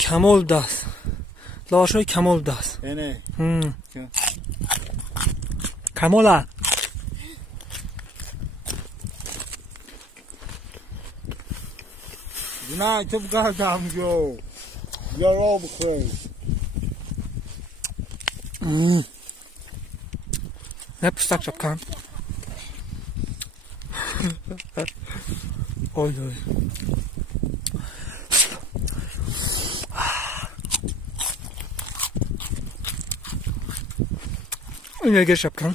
کمال دست لواش های کمال دست اینه کمال نه تو بگردم جو یا را بخوری نه پستک شب کن اوی اوی این اگر شب کن